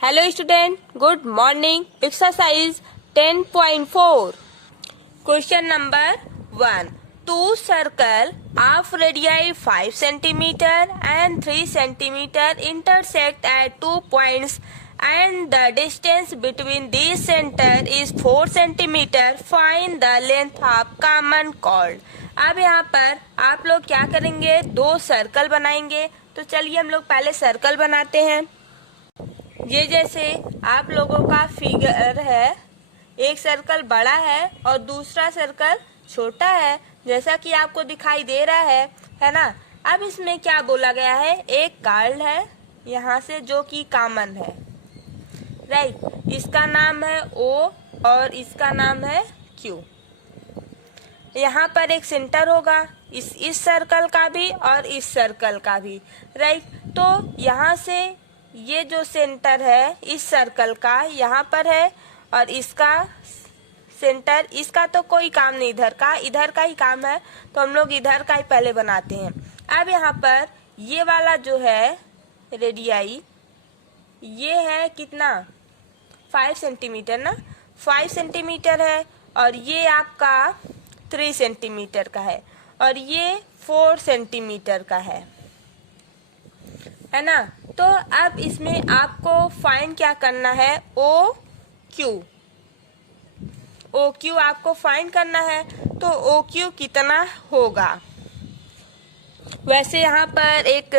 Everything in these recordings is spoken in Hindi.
Hello student, good morning. Exercise 10.4. Question number 1. Two circles of radii 5 cm and 3 cm intersect at 2 points and the distance between these center is 4 cm. Find the length of common chord. अब यहाँ पर आप लोग क्या करेंगे, दो सर्कल बनाएंगे। तो चलिए हम लोग पहले सर्कल बनाते हैं। ये जैसे आप लोगों का फिगर है, एक सर्कल बड़ा है और दूसरा सर्कल छोटा है, जैसा कि आपको दिखाई दे रहा है ना। अब इसमें क्या बोला गया है, एक कार्ड है यहाँ से जो कि कॉमन है, राइट। इसका नाम है O और इसका नाम है Q। यहाँ पर एक सेंटर होगा इस सर्कल का भी और इस सर्कल का भी, राइट। तो यहाँ से ये जो सेंटर है इस सर्कल का यहाँ पर है और इसका सेंटर, इसका तो कोई काम नहीं, इधर का ही काम है। तो हम लोग इधर का ही पहले बनाते हैं। अब यहाँ पर ये वाला जो है रेडियाई, ये है कितना, 5 सेंटीमीटर ना, 5 सेंटीमीटर है और ये आपका 3 सेंटीमीटर का है और ये 4 सेंटीमीटर का है ना। तो अब इसमें आपको फाइंड क्या करना है, ओ क्यू आपको फाइंड करना है। तो ओ क्यू कितना होगा। वैसे यहाँ पर एक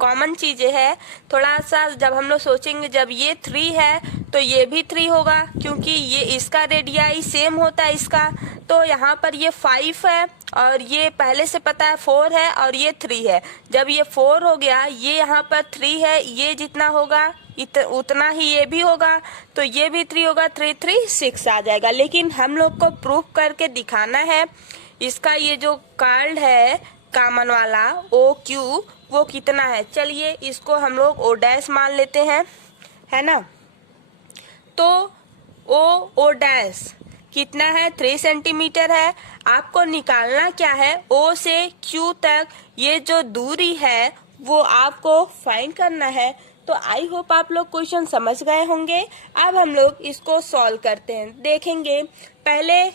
कॉमन चीज है, थोड़ा सा जब हम लोग सोचेंगे, जब ये 3 है तो ये भी 3 होगा, क्योंकि ये इसका रेडियाई सेम होता है इसका। तो यहाँ पर ये 5 है और ये पहले से पता है 4 है और ये 3 है। जब ये 4 हो गया, ये यहाँ पर 3 है, ये जितना होगा उतना ही ये भी होगा, तो ये भी 3 होगा, 3 3 6 आ जाएगा। लेकिन हम लोग को प्रूफ करके दिखाना है इसका ये जो कार्ड है कॉमन वाला ओ क्यू, वो कितना है। चलिए इसको हम लोग ओ डैश मान लेते हैं, है ना। तो ओ डैश कितना है, 3 सेंटीमीटर है। आपको निकालना क्या है, ओ से क्यू तक ये जो दूरी है वो आपको फाइंड करना है। तो आई होप आप लोग क्वेश्चन समझ गए होंगे। अब हम लोग इसको सॉल्व करते हैं, देखेंगे। पहले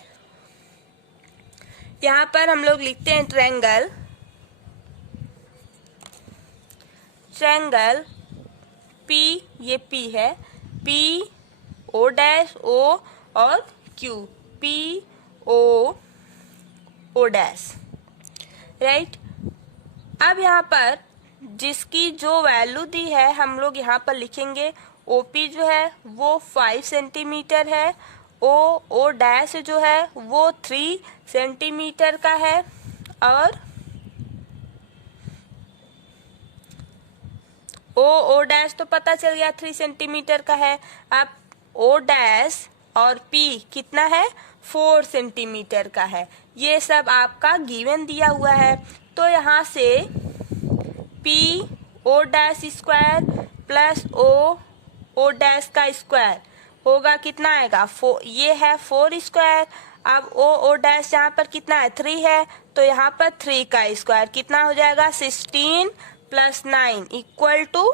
यहाँ पर हम लोग लिखते हैं ट्रायंगल P, ये P है, P O डैश O और Q, P O dash, right. अब यहाँ पर जिसकी जो वैल्यू दी है हम लोग यहाँ पर लिखेंगे। OP जो है वो 5 सेंटीमीटर है, O डैश जो है वो 3 सेंटीमीटर का है और ओ डैश तो पता चल गया 3 सेंटीमीटर का है। अब O डैश और P कितना है, 4 सेंटीमीटर का है। ये सब आपका गिवन दिया हुआ है। तो यहाँ से P O dash square plus O dash का स्क्वायर होगा, कितना आएगा, ये है 4 स्क्वायर। अब O डैश यहाँ पर कितना है, 3 है, तो यहाँ पर 3 का स्क्वायर कितना हो जाएगा, 16 प्लस 9 इक्वल टू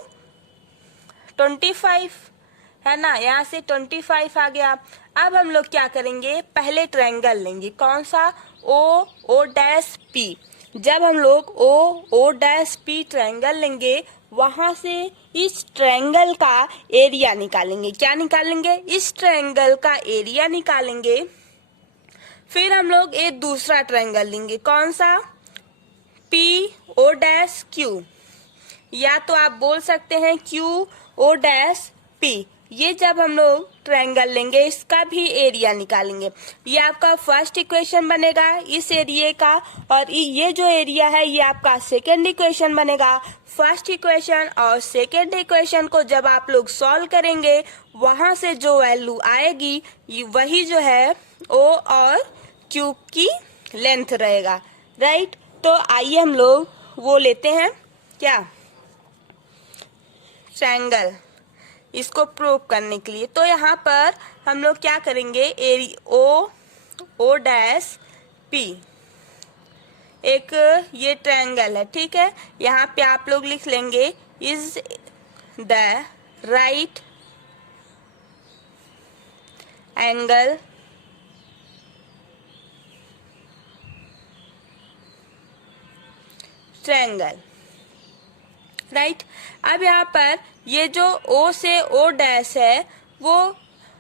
25, है ना। यहाँ से 25 आ गया। अब हम लोग क्या करेंगे, पहले ट्रायंगल लेंगे, कौन सा, O डैश P। जब हम लोग O डैश P ट्रायंगल लेंगे, वहां से इस ट्रायंगल का एरिया निकालेंगे। क्या निकालेंगे, इस ट्रायंगल का एरिया निकालेंगे। फिर हम लोग एक दूसरा ट्रायंगल लेंगे, कौन सा, P O डैश Q, या तो आप बोल सकते हैं Q O डैश P। ये जब हम लोग ट्रायंगल लेंगे, इसका भी एरिया निकालेंगे। ये आपका फर्स्ट इक्वेशन बनेगा इस एरिया का, और ये जो एरिया है ये आपका सेकेंड इक्वेशन बनेगा। फर्स्ट इक्वेशन और सेकेंड इक्वेशन को जब आप लोग सॉल्व करेंगे, वहां से जो वैल्यू आएगी वही जो है O और Q की लेंथ रहेगा, राइट। तो आइए हम लोग वो लेते हैं, क्या, ट्रायंगल, इसको प्रूव करने के लिए। तो यहाँ पर हम लोग क्या करेंगे, O डैश P एक ये ट्रायंगल है, ठीक है। यहाँ पे आप लोग लिख लेंगे is the right angle triangle, right. अब यहाँ पर ये जो O से O डैश है वो,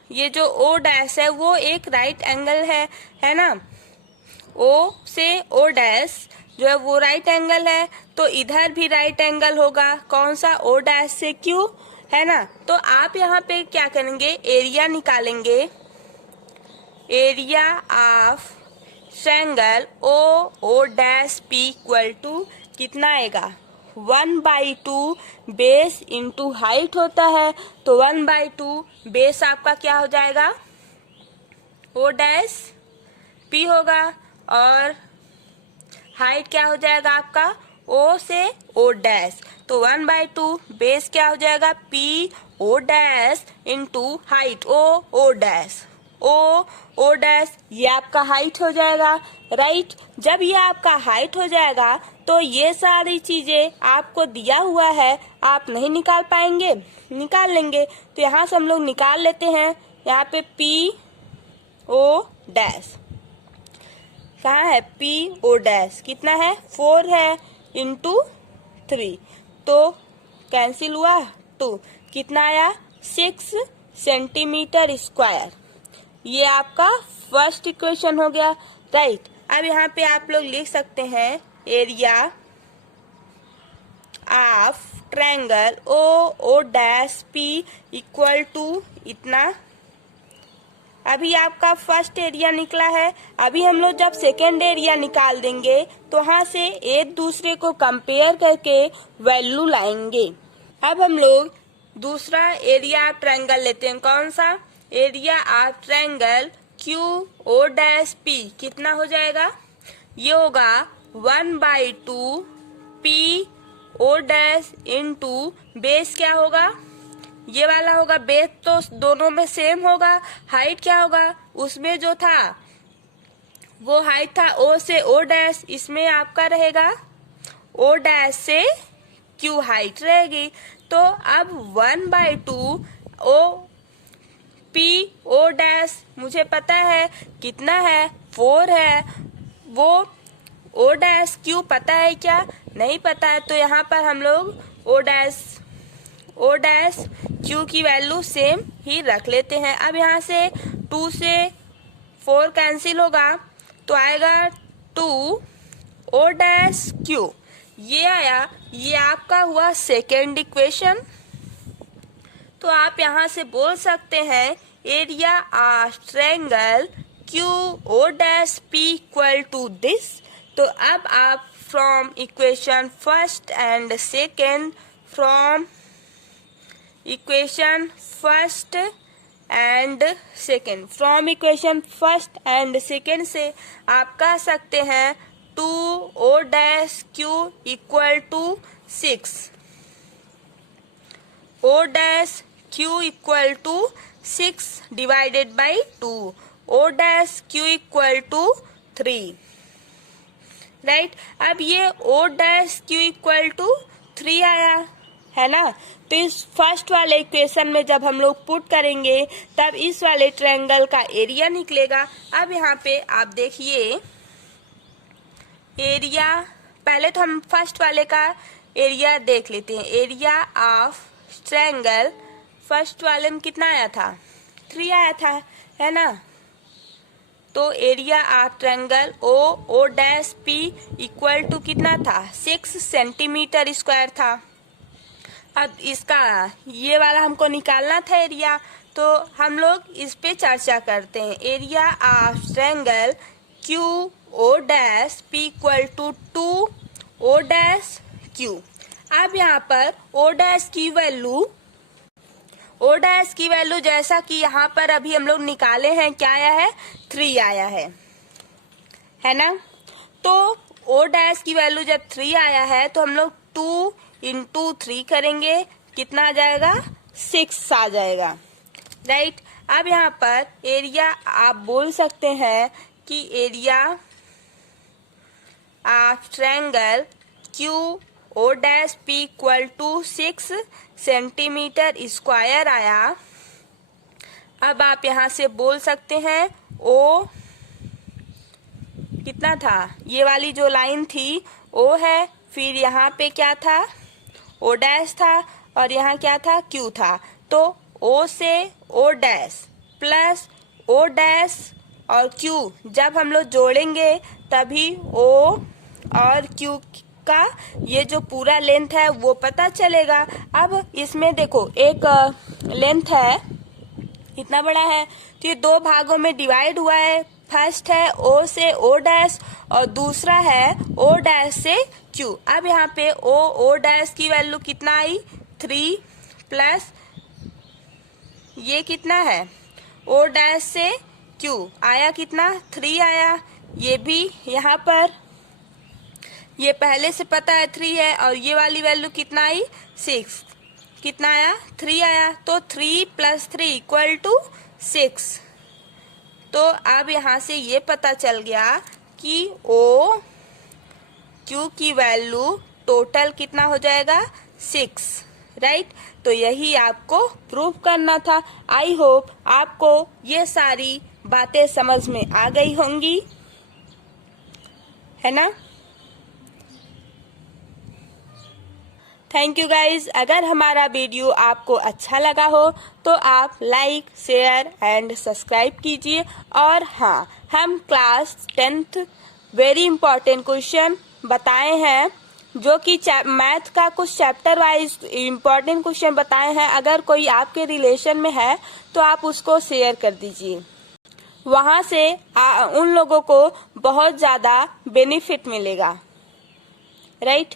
ये जो O डैश है वो एक राइट एंगल है ना। O से O डैश जो है वो राइट एंगल है, तो इधर भी राइट एंगल होगा। कौन सा? O डैश से Q, है ना। तो आप यहाँ पे क्या करेंगे, एरिया निकालेंगे। Area of triangle O dash P equal to कितना आएगा, 1/2 बेस इंटू हाइट होता है, तो 1/2 बेस आपका क्या हो जाएगा, O डैश P होगा, और हाइट क्या हो जाएगा आपका, O से O डैश, तो 1/2 बेस क्या हो जाएगा, P O dash into height O dash, O dash, ये आपका हाइट हो जाएगा, राइट। जब ये आपका हाइट हो जाएगा तो ये सारी चीजें आपको दिया हुआ है, आप नहीं निकाल पाएंगे, निकाल लेंगे। तो यहाँ से हम लोग निकाल लेते हैं। यहाँ पे P O डैश कहाँ है, P O डैश कितना है, 4 है इंटू 3, तो कैंसिल हुआ 2, कितना आया, 6 सेंटीमीटर स्क्वायर। ये आपका फर्स्ट इक्वेशन हो गया, राइट। अब यहाँ पे आप लोग लिख सकते हैं area of triangle O dash P equal to इतना। अभी आपका फर्स्ट एरिया निकला है, अभी हम लोग जब सेकेंड एरिया निकाल देंगे तो वहां से एक दूसरे को कंपेयर करके वैल्यू लाएंगे। अब हम लोग दूसरा एरिया ऑफ ट्रायंगल लेते हैं। कौन सा? Area of triangle QO dash P कितना हो जाएगा, ये होगा 1/2 PO डैश इंटू बेस क्या होगा, ये वाला होगा, बेस तो दोनों में सेम होगा। हाइट क्या होगा, उसमें जो था वो हाइट था O से O डैश, इसमें आपका रहेगा O डैश से Q हाइट रहेगी। तो अब 1/2 PO डैश मुझे पता है कितना है, 4 है, वो O डैश Q पता है क्या, नहीं पता है। तो यहाँ पर हम लोग O डैश Q की वैल्यू सेम ही रख लेते हैं। अब यहाँ से 2 से 4 कैंसिल होगा, तो आएगा 2 O डैश Q, ये आया, ये आपका हुआ सेकेंड इक्वेशन। तो आप यहाँ से बोल सकते हैं area of triangle QO dash P equal to this. तो अब आप from equation first and second, from equation first and second से आप कह सकते हैं 2O dash Q equal to 6, O dash Q equal to 6 divided by 2, O dash Q equal to 3, right. अब ये O dash Q equal to 3 आया है ना। तो इस फर्स्ट वाले इक्वेशन में जब हम लोग पुट करेंगे तब इस वाले ट्रायंगल का एरिया निकलेगा। अब यहाँ पे आप देखिए एरिया, पहले तो हम फर्स्ट वाले का एरिया देख लेते हैं। एरिया ऑफ ट्रायंगल फर्स्ट वाले में कितना आया था, 3 आया था, है ना। तो area of triangle O dash P equal to कितना था, 6 सेंटीमीटर स्क्वायर था। अब इसका ये वाला हमको निकालना था एरिया, तो हम लोग इस पे चर्चा करते हैं। Area of triangle QO dash P equal to 2O dash Q। अब यहाँ पर O डैश की वैल्यू जैसा कि यहाँ पर अभी हम लोग निकाले हैं, क्या आया है, 3 आया है ना। तो O डैश की वैल्यू जब 3 आया है तो हम लोग 2 इंटू 3 करेंगे, कितना आ जाएगा, 6 आ जाएगा, राइट। अब यहाँ पर एरिया आप बोल सकते हैं कि area of triangle QO dash P equal to 6 centimetre square आया। अब आप यहाँ से बोल सकते हैं ओ कितना था, ये वाली जो लाइन थी ओ है, फिर यहाँ पे क्या था ओ डैश था, और यहाँ क्या था क्यू था। तो ओ से O dash plus O dash और क्यू जब हम लोग जोड़ेंगे तभी ओ और क्यू का ये जो पूरा लेंथ है वो पता चलेगा। अब इसमें देखो एक लेंथ है इतना बड़ा है, तो ये दो भागों में डिवाइड हुआ है। फर्स्ट है ओ से ओ डैश और दूसरा है ओ डैश से क्यू। अब यहाँ पे ओ डैश की वैल्यू कितना आई 3 प्लस ये कितना है ओ डैश से क्यू आया कितना 3 आया। ये भी यहाँ पर ये पहले से पता है 3 है, और ये वाली वैल्यू कितना आई 6, कितना आया 3 आया। तो 3 + 3 = 6। तो अब यहाँ से ये पता चल गया कि ओ क्यू की वैल्यू टोटल कितना हो जाएगा 6, राइट। तो यही आपको प्रूव करना था। आई होप आपको ये सारी बातें समझ में आ गई होंगी, है ना। Thank you guys. अगर हमारा वीडियो आपको अच्छा लगा हो तो आप लाइक शेयर एंड सब्सक्राइब कीजिए। और हाँ, हम class 10th very important question बताए हैं, जो कि मैथ का कुछ चैप्टर वाइज इम्पॉर्टेंट क्वेश्चन बताए हैं। अगर कोई आपके रिलेशन में है तो आप उसको शेयर कर दीजिए, वहाँ से उन लोगों को बहुत ज़्यादा बेनिफिट मिलेगा, राइट।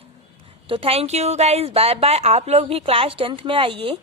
तो thank you guys, bye bye. आप लोग भी क्लास 10th में आइए।